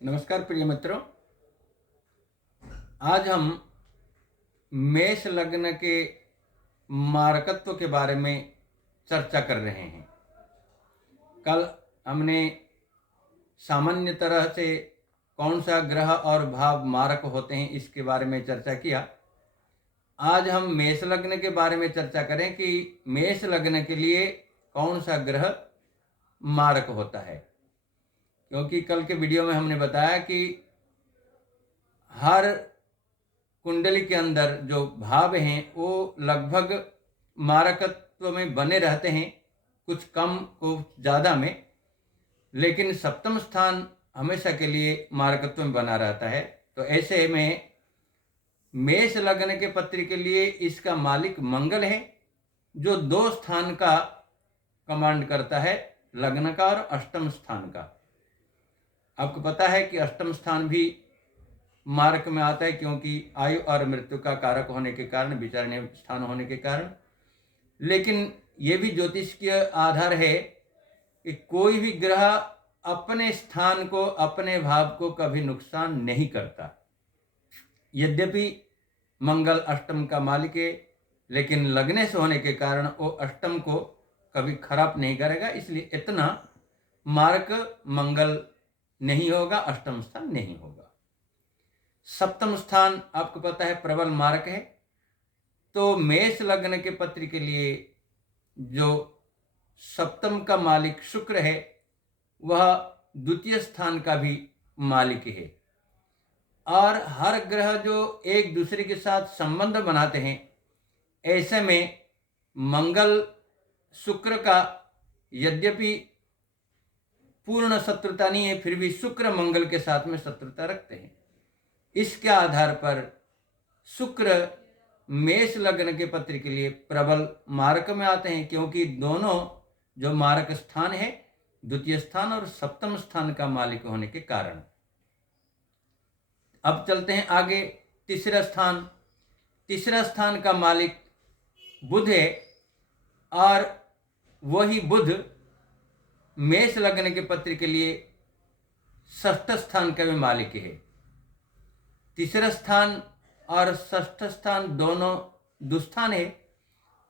नमस्कार प्रिय मित्रों। आज हम मेष लग्न के मारकत्व के बारे में चर्चा कर रहे हैं। कल हमने सामान्य तरह से कौन सा ग्रह और भाव मारक होते हैं इसके बारे में चर्चा किया। आज हम मेष लग्न के बारे में चर्चा करें कि मेष लग्न के लिए कौन सा ग्रह मारक होता है, क्योंकि कल के वीडियो में हमने बताया कि हर कुंडली के अंदर जो भाव हैं वो लगभग मारकत्व में बने रहते हैं, कुछ कम कुछ ज़्यादा में, लेकिन सप्तम स्थान हमेशा के लिए मारकत्व में बना रहता है। तो ऐसे में मेष लग्न के पत्री के लिए इसका मालिक मंगल है, जो 2 स्थान का कमांड करता है, लग्न का और अष्टम स्थान का। आपको पता है कि अष्टम स्थान भी मारक में आता है, क्योंकि आयु और मृत्यु का कारक होने के कारण, विचारणीय स्थान होने के कारण। लेकिन ये भी ज्योतिष के आधार है कि कोई भी ग्रह अपने स्थान को, अपने भाव को कभी नुकसान नहीं करता। यद्यपि मंगल अष्टम का मालिक है, लेकिन लगने से होने के कारण वो अष्टम को कभी खराब नहीं करेगा, इसलिए इतना मारक मंगल नहीं होगा, अष्टम स्थान नहीं होगा। सप्तम स्थान आपको पता है प्रबल मारक है। तो मेष लग्न के पत्र के लिए जो सप्तम का मालिक शुक्र है, वह द्वितीय स्थान का भी मालिक है। और हर ग्रह जो एक दूसरे के साथ संबंध बनाते हैं, ऐसे में मंगल शुक्र का यद्यपि पूर्ण शत्रुता नहीं है, फिर भी शुक्र मंगल के साथ में शत्रुता रखते हैं। इसके आधार पर शुक्र मेष लग्न के पत्र के लिए प्रबल मारक में आते हैं, क्योंकि दोनों जो मारक स्थान है, द्वितीय स्थान और सप्तम स्थान का मालिक होने के कारण। अब चलते हैं आगे। तीसरा स्थान का मालिक बुध है, और वही बुध मेष लग्न के पत्र के लिए षष्ठ स्थान का भी मालिक है। तीसरा स्थान और षष्ठ स्थान दोनों दुस्थान है,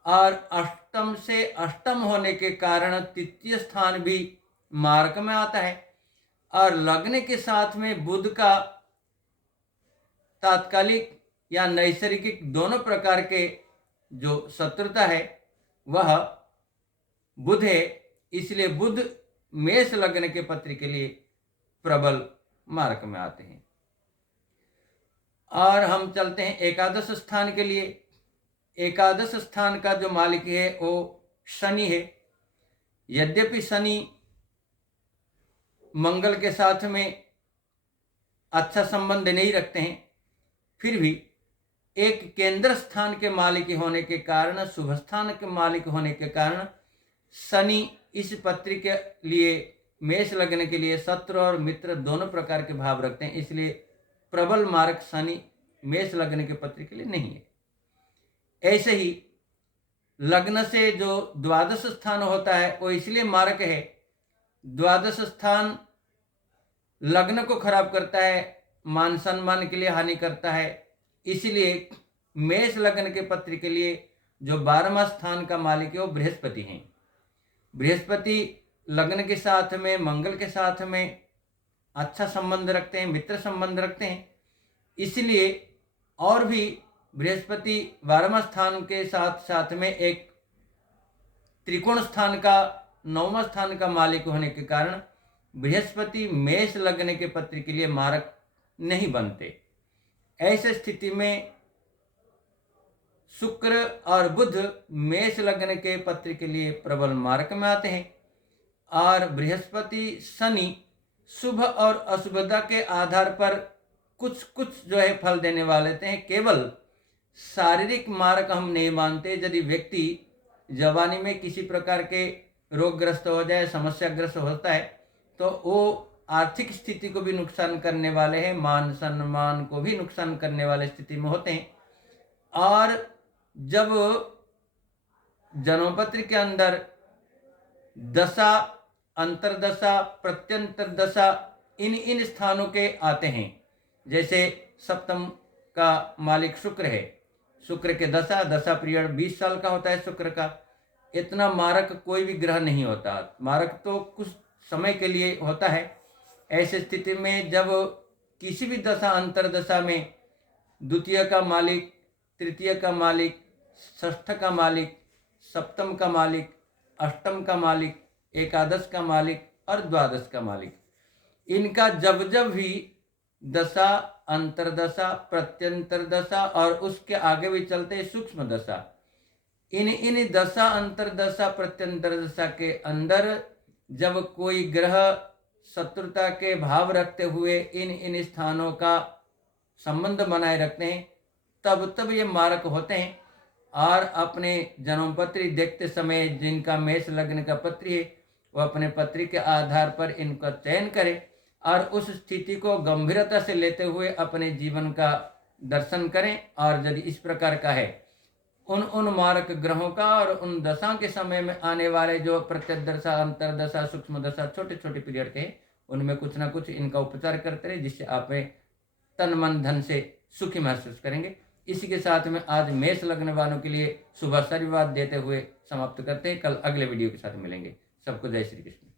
और अष्टम से अष्टम होने के कारण तृतीय स्थान भी मारक में आता है। और लग्न के साथ में बुध का तात्कालिक या नैसर्गिक दोनों प्रकार के जो शत्रुता है वह बुध है, इसलिए बुध मेष लग्न के पत्र के लिए प्रबल मारक में आते हैं। और हम चलते हैं एकादश स्थान के लिए। एकादश स्थान का जो मालिक है वो शनि है। यद्यपि शनि मंगल के साथ में अच्छा संबंध नहीं रखते हैं, फिर भी एक केंद्र स्थान के मालिक होने के कारण, शुभ स्थान के मालिक होने के कारण शनि इस पत्र के लिए, मेष लग्न के लिए शत्रु और मित्र दोनों प्रकार के भाव रखते हैं, इसलिए प्रबल मारक शनि मेष लग्न के पत्र के लिए नहीं है। ऐसे ही लग्न से जो द्वादश स्थान होता है वो इसलिए मारक है, द्वादश स्थान लग्न को खराब करता है, मान सम्मान के लिए हानि करता है, इसलिए मेष लग्न के पत्र के लिए जो 12वां स्थान का मालिक है वो बृहस्पति हैं। बृहस्पति लग्न के साथ में, मंगल के साथ में अच्छा संबंध रखते हैं, मित्र संबंध रखते हैं, इसलिए और भी बृहस्पति 12वां स्थान के साथ साथ में एक त्रिकोण स्थान का, 9वां स्थान का मालिक होने के कारण बृहस्पति मेष लग्न के पत्र के लिए मारक नहीं बनते। ऐसे स्थिति में शुक्र और बुध मेष लग्न के पत्र के लिए प्रबल मारक में आते हैं, और बृहस्पति शनि शुभ और अशुभता के आधार पर कुछ कुछ जो है फल देने वाले हैं। केवल शारीरिक मारक हम नहीं मानते। यदि व्यक्ति जवानी में किसी प्रकार के रोगग्रस्त हो जाए, समस्याग्रस्त होता है, तो वो आर्थिक स्थिति को भी नुकसान करने वाले हैं, मान सम्मान को भी नुकसान करने वाले स्थिति में होते हैं। और जब जन्मपत्र के अंदर दशा, अंतरदशा, प्रत्यंतर दशा इन इन स्थानों के आते हैं। जैसे सप्तम का मालिक शुक्र है, शुक्र के दशा पीरियड 20 साल का होता है शुक्र का। इतना मारक कोई भी ग्रह नहीं होता, मारक तो कुछ समय के लिए होता है। ऐसी स्थिति में जब किसी भी दशा अंतरदशा में द्वितीय का मालिक, तृतीय का मालिक, षष्ठ का मालिक, सप्तम का मालिक, अष्टम का मालिक, एकादश का मालिक और द्वादश का मालिक, इनका जब जब भी दशा, अंतरदशा, प्रत्यंतर दशा और उसके आगे भी चलते सूक्ष्म दशा, इन दशा, अंतरदशा, प्रत्यंतर दशा के अंदर जब कोई ग्रह शत्रुता के भाव रखते हुए इन स्थानों का संबंध बनाए रखते हैं, तब ये मारक होते हैं। और अपने जन्मपत्री देखते समय जिनका मेष लग्न का पत्री है, वो अपने पत्री के आधार पर इनका चयन करें और उस स्थिति को गंभीरता से लेते हुए अपने जीवन का दर्शन करें। और यदि इस प्रकार का है, उन मारक ग्रहों का और उन दशा के समय में आने वाले जो प्रत्यदशा, अंतरदशा, सूक्ष्म दशा, छोटे छोटे पीरियड के, उनमें कुछ ना कुछ इनका उपचार करते रहे, जिससे आप तन मन धन से सुखी महसूस करेंगे। इसी के साथ में आज मेष लग्न वालों के लिए शुभ आशीर्वाद देते हुए समाप्त करते हैं। कल अगले वीडियो के साथ मिलेंगे। सबको जय श्री कृष्ण।